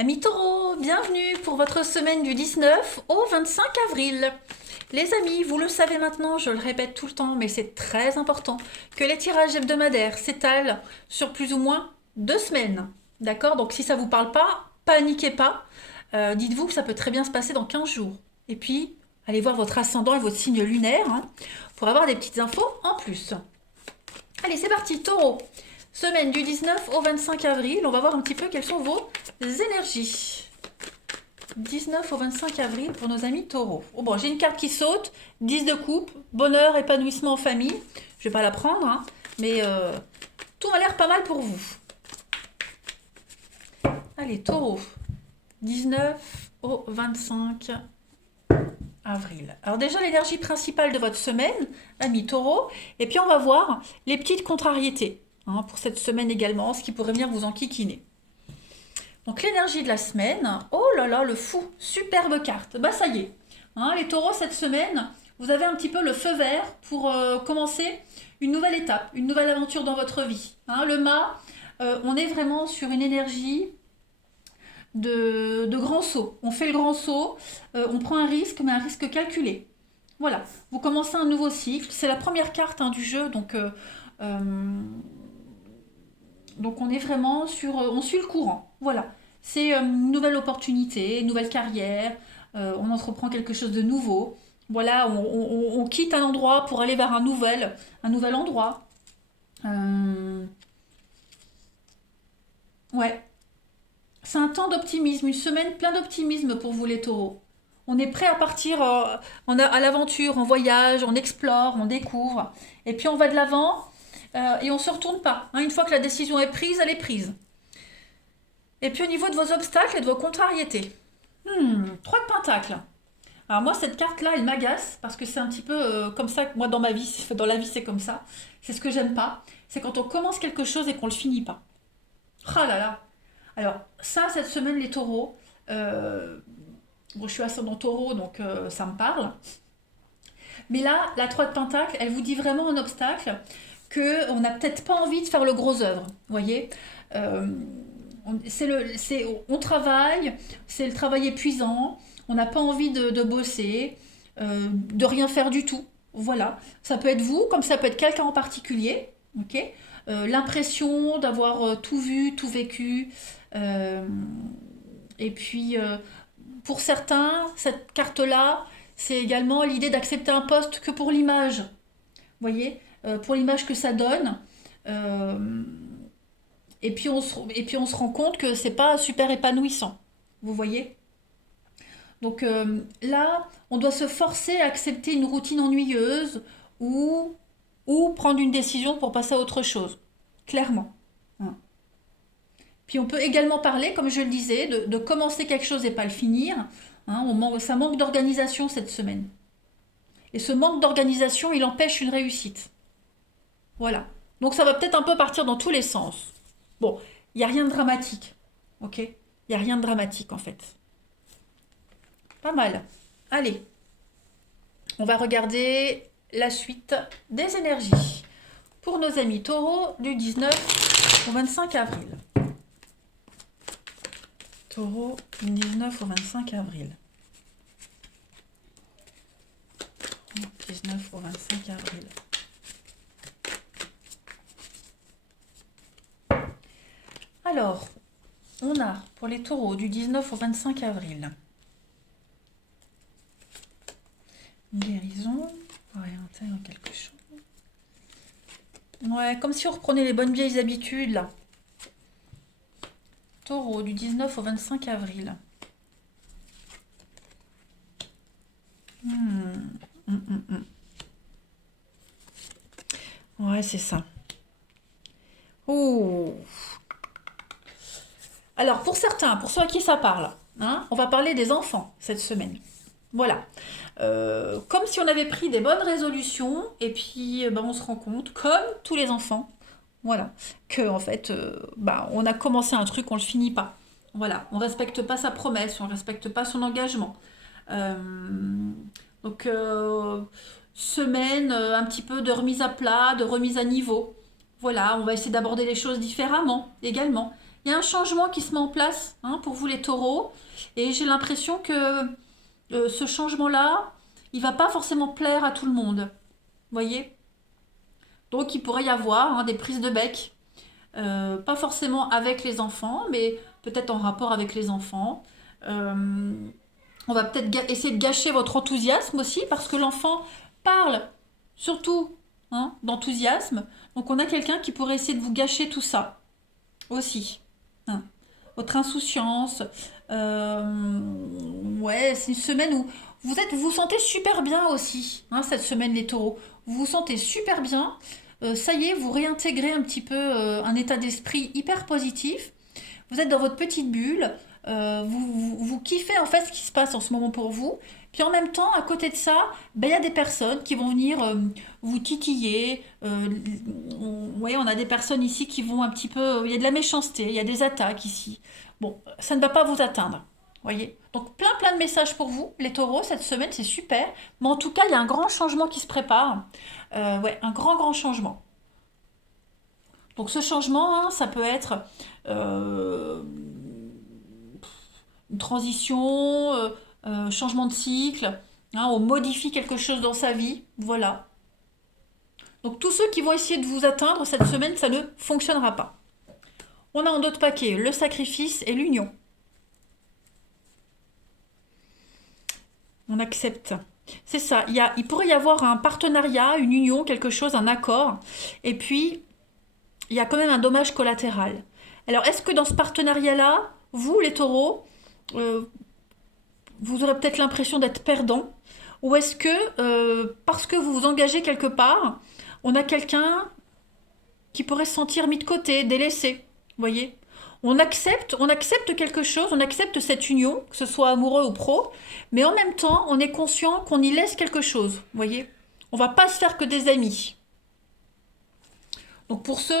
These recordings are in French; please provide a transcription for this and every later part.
Amis taureaux, bienvenue pour votre semaine du 19 au 25 avril. Les amis, vous le savez maintenant, je le répète tout le temps, mais c'est très important que les tirages hebdomadaires s'étalent sur plus ou moins 2 semaines. D'accord? Donc si ça ne vous parle pas, paniquez pas. Dites-vous que ça peut très bien se passer dans 15 jours. Et puis, allez voir votre ascendant et votre signe lunaire pour avoir des petites infos en plus. Allez, c'est parti, taureau. Semaine du 19 au 25 avril, on va voir un petit peu quelles sont vos énergies. 19 au 25 avril pour nos amis taureaux. Oh bon, j'ai une carte qui saute, 10 de coupe, bonheur, épanouissement en famille. Je vais pas la prendre, mais tout a l'air pas mal pour vous. Allez, taureau. 19 au 25 avril. Alors déjà, l'énergie principale de votre semaine, amis taureau, et puis on va voir les petites contrariétés pour cette semaine également, ce qui pourrait venir vous enquiquiner. Donc l'énergie de la semaine, oh là là, le fou, superbe carte. Bah ça y est, les taureaux cette semaine, vous avez un petit peu le feu vert pour commencer une nouvelle étape, une nouvelle aventure dans votre vie. Le mât, on est vraiment sur une énergie de grand saut. On fait le grand saut, on prend un risque, mais un risque calculé. Voilà, vous commencez un nouveau cycle. C'est la première carte du jeu, donc on est vraiment sur... on suit le courant. Voilà, c'est une nouvelle opportunité, une nouvelle carrière, on entreprend quelque chose de nouveau. Voilà, on quitte un endroit pour aller vers un nouvel endroit. Ouais, c'est un temps d'optimisme, une semaine plein d'optimisme pour vous les taureaux. On est prêt à partir à l'aventure, en voyage, on explore, on découvre. Et puis on va de l'avant et on ne se retourne pas. Une fois que la décision est prise, elle est prise. Et puis au niveau de vos obstacles et de vos contrariétés. 3 de pentacles. Alors moi, cette carte-là, elle m'agace parce que c'est un petit peu comme ça que moi, dans ma vie, dans la vie, c'est comme ça. C'est ce que j'aime pas. C'est quand on commence quelque chose et qu'on le finit pas. Ah là là. Alors ça, cette semaine, les taureaux, bon, je suis ascendant taureau, donc ça me parle. Mais là, la 3 de pentacle, elle vous dit vraiment un obstacle que on n'a peut-être pas envie de faire le gros œuvre. Vous voyez. On travaille, c'est le travail épuisant, on n'a pas envie de bosser, de rien faire du tout. Voilà, ça peut être vous, comme ça peut être quelqu'un en particulier, ok. L'impression d'avoir tout vu, tout vécu, euh, et puis pour certains, cette carte-là, c'est également l'idée d'accepter un poste que pour l'image, vous voyez, pour l'image que ça donne. Euh, et puis on se rend compte que c'est pas super épanouissant. Vous voyez. Donc là, on doit se forcer à accepter une routine ennuyeuse ou, ou prendre une décision pour passer à autre chose. Clairement. Hein. Puis on peut également parler, comme je le disais, de commencer quelque chose et pas le finir. Ça manque d'organisation cette semaine. Et ce manque d'organisation, il empêche une réussite. Voilà. Donc ça va peut-être un peu partir dans tous les sens. Bon, il n'y a rien de dramatique. Ok. Il n'y a rien de dramatique en fait. Pas mal. Allez, on va regarder la suite des énergies. Pour nos amis taureaux du 19 au 25 avril. Taureau du 19 au 25 avril. 19 au 25 avril. Alors, on a pour les taureaux du 19 au 25 avril une guérison, orientée dans quelque chose. Ouais, comme si on reprenait les bonnes vieilles habitudes là. Taureau du 19 au 25 avril. Ouais, c'est ça. Ouh. Alors, pour certains, pour ceux à qui ça parle, on va parler des enfants cette semaine. Voilà. Comme si on avait pris des bonnes résolutions, et puis on se rend compte, comme tous les enfants, voilà, que en fait, on a commencé un truc, on le finit pas. Voilà, on respecte pas sa promesse, on respecte pas son engagement. Euh, donc, semaine un petit peu de remise à niveau. Voilà, on va essayer d'aborder les choses différemment également. Il y a un changement qui se met en place hein, pour vous les taureaux. Et j'ai l'impression que ce changement-là, il va pas forcément plaire à tout le monde. Vous voyez? Donc il pourrait y avoir hein, des prises de bec. Pas forcément avec les enfants, mais peut-être en rapport avec les enfants. Euh, on va peut-être essayer de gâcher votre enthousiasme aussi, parce que l'enfant parle surtout hein, d'enthousiasme. Donc on a quelqu'un qui pourrait essayer de vous gâcher tout ça aussi. Hein. Votre insouciance. Ouais, c'est une semaine où vous vous sentez super bien aussi, hein, cette semaine les taureaux. Vous vous sentez super bien. Ça y est, vous réintégrez un petit peu un état d'esprit hyper positif. Vous êtes dans votre petite bulle. Vous kiffez en fait ce qui se passe en ce moment pour vous. Puis en même temps, à côté de ça, ben, il y a des personnes qui vont venir vous titiller. Ouais, on a des personnes ici qui vont un petit peu... Il y a de la méchanceté, il y a des attaques ici. Bon, ça ne va pas vous atteindre. Voyez? Donc plein de messages pour vous, les taureaux, cette semaine, c'est super. Mais en tout cas, il y a un grand changement qui se prépare. Ouais, un grand changement. Donc ce changement, hein, ça peut être euh, une transition, changement de cycle, hein, on modifie quelque chose dans sa vie, voilà. Donc tous ceux qui vont essayer de vous atteindre cette semaine, ça ne fonctionnera pas. On a en d'autres paquets le sacrifice et l'union. On accepte. C'est ça, il pourrait y avoir un partenariat, une union, quelque chose, un accord, et puis il y a quand même un dommage collatéral. Alors est-ce que dans ce partenariat-là, vous les taureaux, euh, vous aurez peut-être l'impression d'être perdant, ou est-ce que parce que vous vous engagez quelque part, on a quelqu'un qui pourrait se sentir mis de côté, délaissé, vous voyez? On accepte quelque chose, on accepte cette union, que ce soit amoureux ou pro, mais en même temps, on est conscient qu'on y laisse quelque chose, vous voyez? On va pas se faire que des amis. Donc pour ceux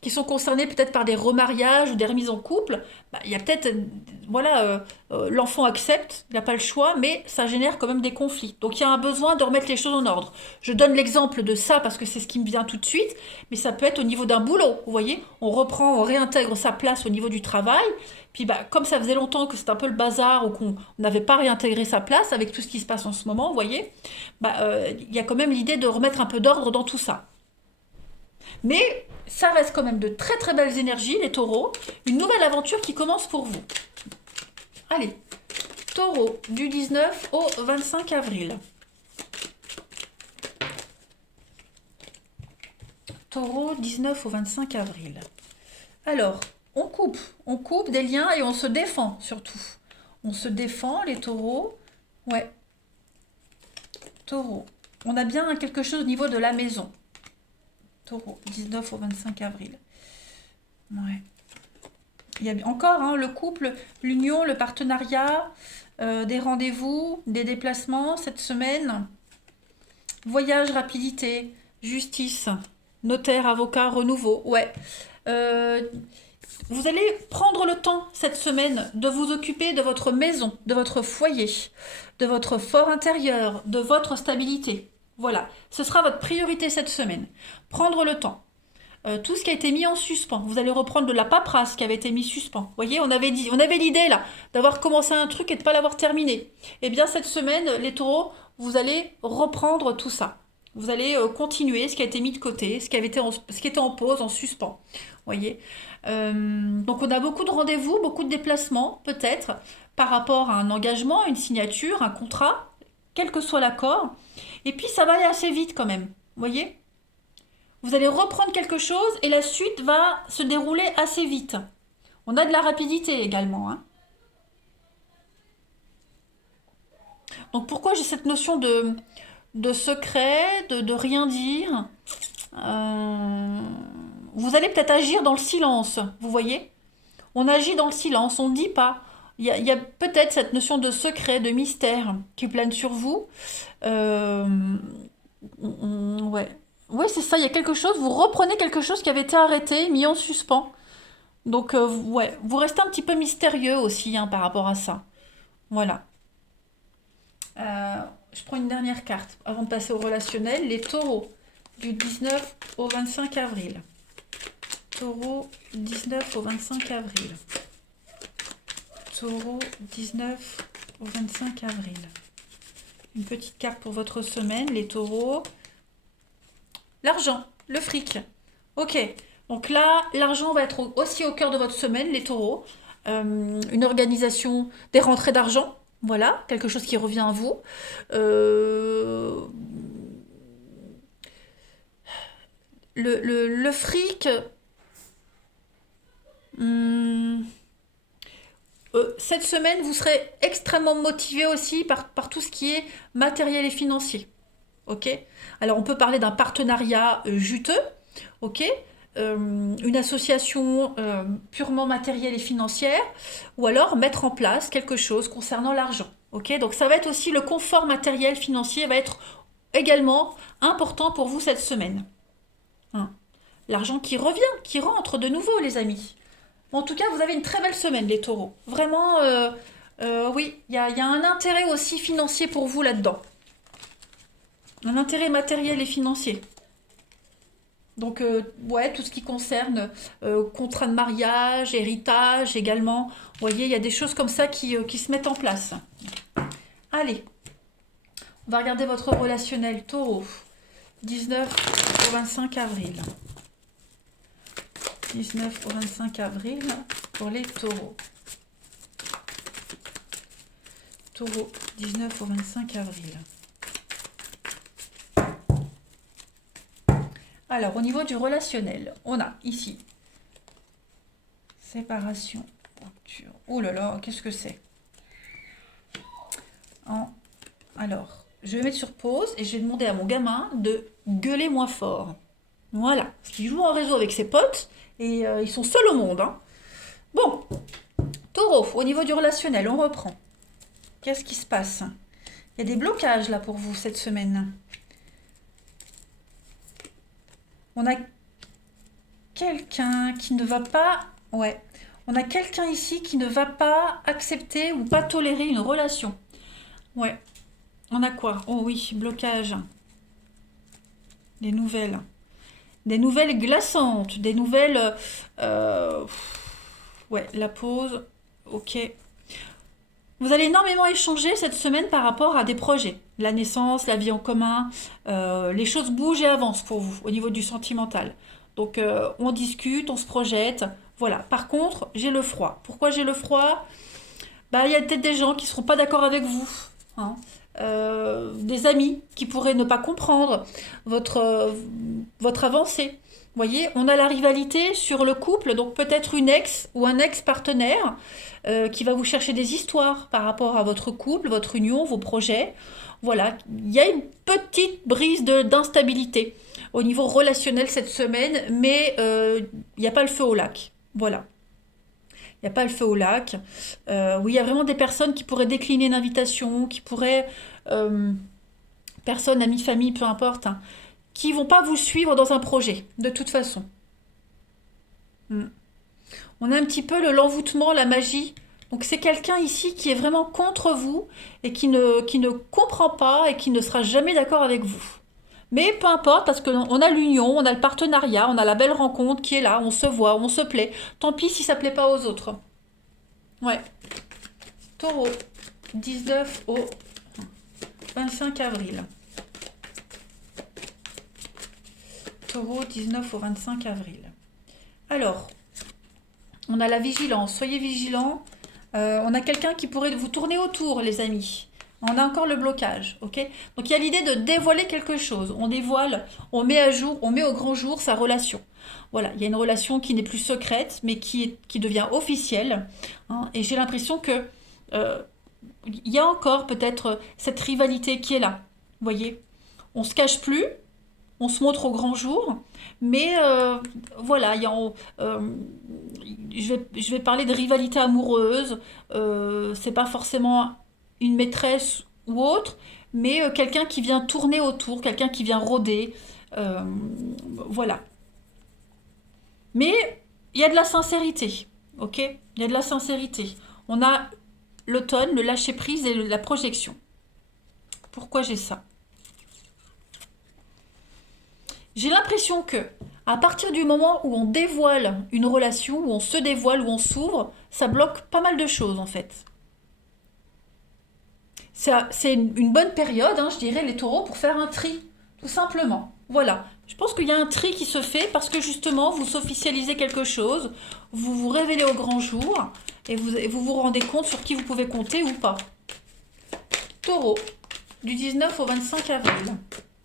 qui sont concernés peut-être par des remariages ou des remises en couple, bah, il y a peut-être, voilà, l'enfant accepte, il n'a pas le choix, mais ça génère quand même des conflits. Donc il y a un besoin de remettre les choses en ordre. Je donne l'exemple de ça parce que c'est ce qui me vient tout de suite, mais ça peut être au niveau d'un boulot, vous voyez, on reprend, on réintègre sa place au niveau du travail, puis bah, comme ça faisait longtemps que c'était un peu le bazar ou qu'on n'avait pas réintégré sa place avec tout ce qui se passe en ce moment, vous voyez, bah, il y a quand même l'idée de remettre un peu d'ordre dans tout ça. Mais ça reste quand même de très belles énergies, les taureaux. Une nouvelle aventure qui commence pour vous. Allez, taureau du 19 au 25 avril. Taureau 19 au 25 avril. Alors, on coupe des liens et on se défend surtout. On se défend, les taureaux. Ouais, taureau. On a bien quelque chose au niveau de la maison. Taureau, 19 au 25 avril. Ouais. Il y a encore hein, le couple, l'union, le partenariat, des rendez-vous, des déplacements cette semaine. Voyage, rapidité, justice, notaire, avocat, renouveau. Ouais. Euh, vous allez prendre le temps cette semaine de vous occuper de votre maison, de votre foyer, de votre fort intérieur, de votre stabilité. Voilà. Ce sera votre priorité cette semaine. Prendre le temps. Tout ce qui a été mis en suspens. Vous allez reprendre de la paperasse qui avait été mis en suspens. Vous voyez, on avait l'idée là d'avoir commencé un truc et de ne pas l'avoir terminé. Eh bien, cette semaine, les taureaux, vous allez reprendre tout ça. Vous allez continuer ce qui a été mis de côté, ce qui était en pause, en suspens. Vous voyez. Donc, on a beaucoup de rendez-vous, beaucoup de déplacements, peut-être, par rapport à un engagement, une signature, un contrat, quel que soit l'accord. Et puis, ça va aller assez vite quand même. Vous voyez. Vous allez reprendre quelque chose et la suite va se dérouler assez vite. On a de la rapidité également. Hein. Donc pourquoi j'ai cette notion de secret, de rien dire Vous allez peut-être agir dans le silence, vous voyez. On agit dans le silence, on ne dit pas. Il y a peut-être cette notion de secret, de mystère qui plane sur vous. Euh, ouais. Oui, c'est ça, il y a quelque chose, vous reprenez quelque chose qui avait été arrêté, mis en suspens. Donc, ouais, vous restez un petit peu mystérieux aussi hein, par rapport à ça. Voilà. Euh, je prends une dernière carte avant de passer au relationnel. Les taureaux du 19 au 25 avril. Taureau, 19 au 25 avril. Taureau, 19 au 25 avril. Une petite carte pour votre semaine, les taureaux. L'argent, le fric. Ok, donc là, l'argent va être aussi au cœur de votre semaine, les taureaux. Une organisation des rentrées d'argent, voilà, quelque chose qui revient à vous. Le fric, hum, cette semaine, vous serez extrêmement motivé aussi par tout ce qui est matériel et financier. Ok. Alors, on peut parler d'un partenariat juteux, ok. Une association purement matérielle et financière, ou alors mettre en place quelque chose concernant l'argent. Ok. Donc, ça va être aussi le confort matériel financier va être également important pour vous cette semaine. Hein. L'argent qui revient, qui rentre de nouveau, les amis. En tout cas, vous avez une très belle semaine, les taureaux. Vraiment, oui, il y a un intérêt aussi financier pour vous là-dedans. Un intérêt matériel et financier. Donc, ouais, tout ce qui concerne contrat de mariage, héritage également. Vous voyez, il y a des choses comme ça qui se mettent en place. Allez, on va regarder votre relationnel taureau. 19 au 25 avril. 19 au 25 avril pour les taureaux. Taureau, 19 au 25 avril. Alors, au niveau du relationnel, on a ici séparation, rupture. Oh là là, qu'est-ce que c'est? Alors, je vais mettre sur pause et je vais demander à mon gamin de gueuler moins fort. Voilà, parce qu'il joue en réseau avec ses potes et ils sont seuls au monde. Hein. Bon, taureau, au niveau du relationnel, on reprend. Qu'est-ce qui se passe? Il y a des blocages là pour vous cette semaine. On a quelqu'un qui ne va pas... Ouais, on a quelqu'un ici qui ne va pas accepter ou pas tolérer une relation. Ouais, on a quoi? Oh oui, blocage. Des nouvelles. Des nouvelles glaçantes, des nouvelles... ouais, la pause, ok. Vous allez énormément échanger cette semaine par rapport à des projets. La naissance, la vie en commun, les choses bougent et avancent pour vous au niveau du sentimental. Donc on discute, on se projette. Voilà. Par contre, j'ai le froid. Pourquoi j'ai le froid? Bah, il y a peut-être des gens qui ne seront pas d'accord avec vous. Hein. Des amis qui pourraient ne pas comprendre votre avancée. Vous voyez, on a la rivalité sur le couple, donc peut-être une ex ou un ex-partenaire qui va vous chercher des histoires par rapport à votre couple, votre union, vos projets. Voilà, il y a une petite brise d'instabilité au niveau relationnel cette semaine, mais il n'y a pas le feu au lac. Voilà. Il n'y a pas le feu au lac. Oui, il y a vraiment des personnes qui pourraient décliner une invitation, qui pourraient, personnes, amis, famille, peu importe, hein, qui vont pas vous suivre dans un projet, de toute façon. Mm. On a un petit peu l'envoûtement, la magie. Donc c'est quelqu'un ici qui est vraiment contre vous et qui ne comprend pas et qui ne sera jamais d'accord avec vous. Mais peu importe, parce qu'on a l'union, on a le partenariat, on a la belle rencontre qui est là, on se voit, on se plaît. Tant pis si ça plaît pas aux autres. Ouais. Taureau, 19 au 25 avril. Taureau, 19 au 25 avril. Alors, on a la vigilance. Soyez vigilants. On a quelqu'un qui pourrait vous tourner autour, les amis. On a encore le blocage, ok? Donc il y a l'idée de dévoiler quelque chose. On dévoile, on met à jour, on met au grand jour sa relation. Voilà, il y a une relation qui n'est plus secrète, mais qui devient officielle. Hein, et j'ai l'impression que il y a encore peut-être cette rivalité qui est là. Vous voyez? On se cache plus, on se montre au grand jour, mais voilà, je vais parler de rivalité amoureuse. C'est pas forcément une maîtresse ou autre, mais quelqu'un qui vient tourner autour, quelqu'un qui vient rôder. euh, voilà. Mais il y a de la sincérité, ok? Il y a de la sincérité. On a l'automne, le lâcher-prise et la projection. Pourquoi j'ai ça? J'ai l'impression que À partir du moment où on dévoile une relation, où on se dévoile, où on s'ouvre, ça bloque pas mal de choses en fait. C'est une bonne période, hein, je dirais, les taureaux, pour faire un tri, tout simplement. Voilà. Je pense qu'il y a un tri qui se fait parce que justement, vous officialisez quelque chose, vous vous révélez au grand jour et vous rendez compte sur qui vous pouvez compter ou pas. Taureau, du 19 au 25 avril.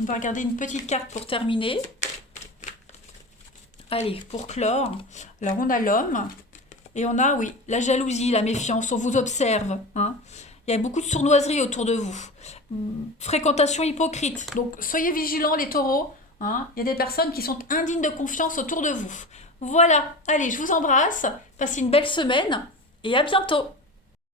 On va regarder une petite carte pour terminer. Allez, pour clore. Alors, on a l'homme et on a, oui, la jalousie, la méfiance. On vous observe, hein. Il y a beaucoup de sournoiserie autour de vous. Fréquentation hypocrite. Donc, soyez vigilants, les taureaux, hein. Il y a des personnes qui sont indignes de confiance autour de vous. Voilà. Allez, je vous embrasse. Passez une belle semaine et à bientôt.